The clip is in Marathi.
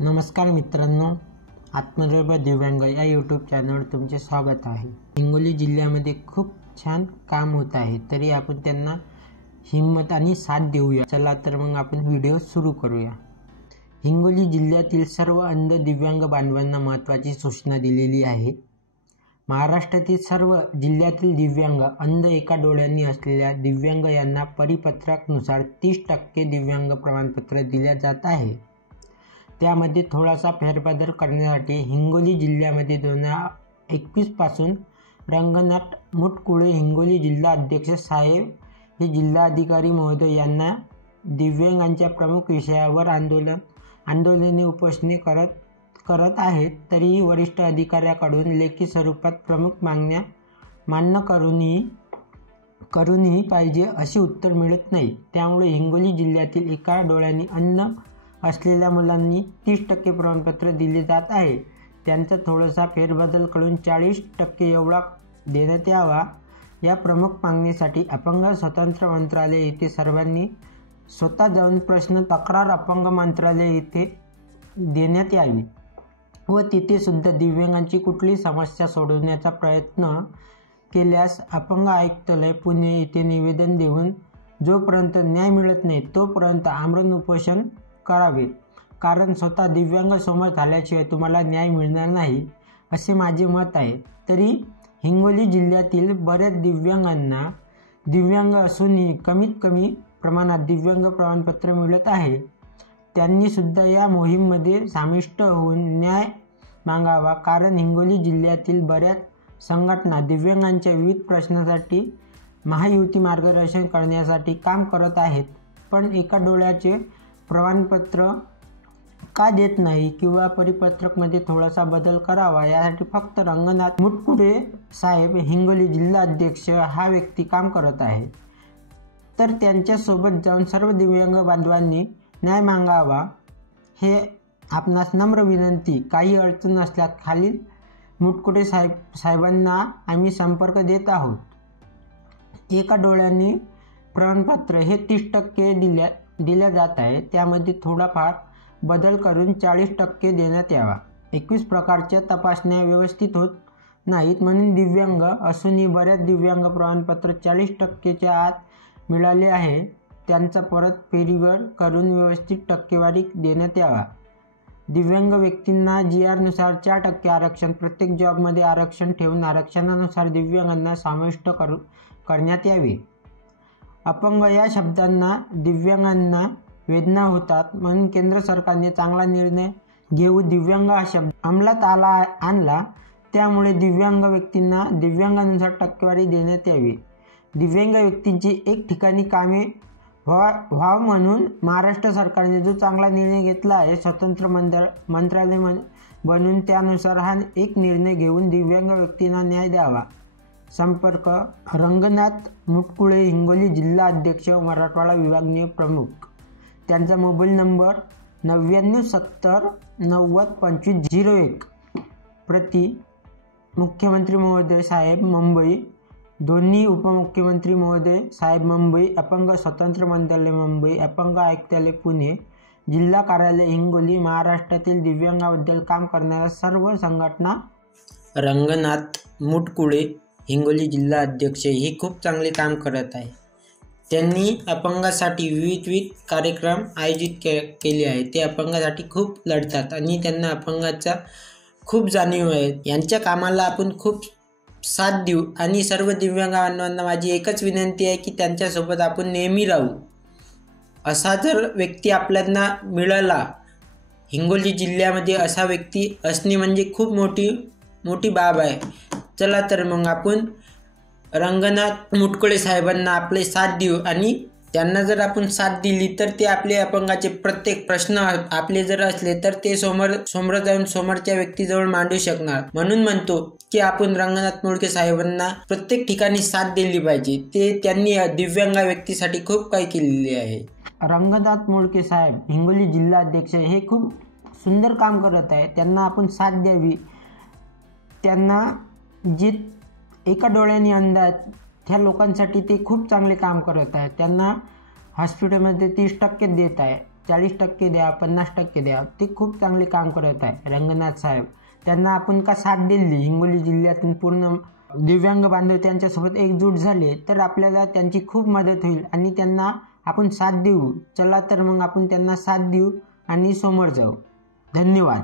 नमस्कार मित्रांनो, आत्मनिर्भर दिव्यांग या यूट्यूब चॅनलवर तुमचे स्वागत आहे। हिंगोली जिल्ह्यामध्ये खूप छान काम होत आहे, तरी आपण त्यांना हिम्मत आणि साथ देऊया। चला तर मग आपण व्हिडिओ सुरू करूया। हिंगोली जिल्ह्यातील सर्व अंध दिव्यांग बांधवांना महत्त्वाची सूचना दिलेली आहे। महाराष्ट्रातील सर्व जिल्ह्यातील दिव्यांग अंध एका डोळ्यांनी असलेल्या दिव्यांग यांना परिपत्रकानुसार 30% दिव्यांग प्रमाणपत्र दिले जात आहे। त्यामध्ये थोडासा फेरबदल करण्यासाठी हिंगोली जिल्ह्यामध्ये 2021 पासून रंगनाथ मुटकुळे हिंगोली जिल्हा अध्यक्ष साहेब हे जिल्हाधिकारी महोदय यांना दिव्यांगांच्या प्रमुख विषयावर आंदोलने उपोषणे करत आहेत। तरीही वरिष्ठ अधिकाऱ्याकडून लेखी स्वरूपात प्रमुख मागण्या मान्य करूनही पाहिजे असे उत्तर मिळत नाही। त्यामुळे हिंगोली जिल्ह्यातील एका डोळ्यांनी अंध असलेल्या मुलांनी 30% प्रमाणपत्र दिले जात आहे। त्यांचा थोडासा फेरबदल करून 40% एवढा देण्यात यावा। या प्रमुख मागणीसाठी अपंग स्वतंत्र मंत्रालय येथे सर्वांनी स्वतः जाऊन प्रश्न तक्रार अपंग मंत्रालय येथे देण्यात यावी व तिथे सुद्धा दिव्यांगांची कुठली समस्या सोडवण्याचा प्रयत्न केल्यास अपंग आयुक्तालय पुणे येथे निवेदन देऊन जोपर्यंत न्याय मिळत नाही तोपर्यंत आमरण उपोषण करावे। कारण स्वतः दिव्यांग समोर झाल्याशिवाय तुम्हाला न्याय मिळणार नाही असे माझे मत आहे। तरी हिंगोली जिल्ह्यातील बऱ्याच दिव्यांगांना दिव्यांग असूनही कमीत कमी प्रमाणात दिव्यांग प्रमाणपत्र मिळत आहे। त्यांनी सुद्धा या मोहीममध्ये समाविष्ट होऊन न्याय मागावा। कारण हिंगोली जिल्ह्यातील बऱ्याच संघटना दिव्यांगांच्या विविध प्रश्नांसाठी महायुती मार्गदर्शन करण्यासाठी काम करत आहेत, पण एका डोळ्याचे प्रमाणपत्र का देत नाही किंवा परिपत्रकमध्ये थोडासा बदल करावा यासाठी फक्त रंगनाथ मुटकुळे साहेब हिंगोली जिल्हा अध्यक्ष हा व्यक्ती काम करत आहे। तर त्यांच्यासोबत जाऊन सर्व दिव्यांग बांधवांनी न्याय मागावा हे आपणास नम्र विनंती। काही अडचण असल्यास खालील मुटकुळे साहेबांना आम्ही संपर्क देत आहोत। एका डोळ्यांनी प्रमाणपत्र हे 30% दिल्या जात आहे, त्यामध्ये थोडाफार बदल करून 40% देण्यात यावा। 21 प्रकारच्या तपासण्या व्यवस्थित होत नाहीत, म्हणून दिव्यांग असूनही बऱ्याच दिव्यांग प्रमाणपत्र 40%च्या आत मिळाले आहे। त्यांचा परत फेरीवर करून व्यवस्थित टक्केवारी देण्यात यावा। दिव्यांग व्यक्तींना GR नुसार 4% आरक्षण, प्रत्येक जॉबमध्ये आरक्षण ठेवून आरक्षणानुसार दिव्यांगांना समाविष्ट करण्यात यावे। अपंग या शब्दांना दिव्यांगांना वेदना होतात, म्हणून केंद्र सरकारने चांगला निर्णय घेऊन दिव्यांग हा शब्द अंमलात आणला। त्यामुळे दिव्यांग व्यक्तींना दिव्यांगानुसार टक्केवारी देण्यात यावी। दिव्यांग व्यक्तींची एक ठिकाणी कामे व्हावं म्हणून महाराष्ट्र सरकारने जो चांगला निर्णय घेतला आहे, स्वतंत्र मंत्रालय बनवून त्यानुसार हा एक निर्णय घेऊन दिव्यांग व्यक्तींना न्याय द्यावा। संपर्क रंगनाथ मुटकुळे हिंगोली जिल्हा अध्यक्ष मराठवाडा विभागीय प्रमुख। त्यांचा मोबाईल नंबर 9970 90 25 01। प्रति मुख्यमंत्री महोदय साहेब मुंबई, दोन्ही उपमुख्यमंत्री महोदय साहेब मुंबई, अपंग स्वतंत्र मंत्रालय मुंबई, अपंग आयुक्तालय पुणे, जिल्हा कार्यालय हिंगोली, महाराष्ट्रातील दिव्यांगाबद्दल काम करणाऱ्या सर्व संघटना। रंगनाथ मुटकुळे हिंगोली जिल्हा अध्यक्ष हे खूप चांगले काम करत आहे। त्यांनी अपंगासाठी विविध कार्यक्रम आयोजित केले आहेत। ते अपंगासाठी खूप लढतात आणि त्यांना अपंगाचा खूप जाणीव आहे। यांच्या कामाला आपण खूप साथ देऊ आणि सर्व दिव्यांग बांधवांना माझी एकच विनंती आहे की त्यांच्यासोबत आपण नेहमी राहू। असा जर व्यक्ती आपल्याला मिळाला हिंगोली जिल्ह्यामध्ये, असा व्यक्ती असणे म्हणजे खूप मोठी बाब आहे। चला तर मग आपण रंगनाथ मुटकुळे साहेबांना आपले साथ देऊ आणि त्यांना जर आपण साथ दिली तर ते आपले अपंगाचे प्रत्येक प्रश्न आपले जर असले तर ते समोर जाऊन समोरच्या व्यक्तीजवळ मांडू शकणार। म्हणून म्हणतो की आपण रंगनाथ मुटकुळे साहेबांना प्रत्येक ठिकाणी साथ दिली पाहिजे। त्यांनी दिव्यांग व्यक्तीसाठी खूप काही केलेले आहे। रंगनाथ मुटकुळे साहेब हिंगोली जिल्हा अध्यक्ष हे खूप सुंदर काम करत आहे, त्यांना आपण साथ द्यावी। त्यांना जे एका डोळ्याने अंध आहेत त्या लोकांसाठी ते खूप चांगले काम करत आहेत। त्यांना हॉस्पिटलमध्ये 30% देत आहे। 40% द्या, 50% द्या, ते खूप चांगले काम करत आहे रंगनाथ साहेब. त्यांना आपण का साथ दिली, हिंगोली जिल्ह्यातून पूर्ण दिव्यांग बांधव त्यांच्यासोबत एकजूट झाले तर आपल्याला त्यांची खूप मदत होईल आणि त्यांना आपण साथ देऊ. चला तर मग आपण त्यांना साथ देऊ आणि समोर जाऊ. धन्यवाद.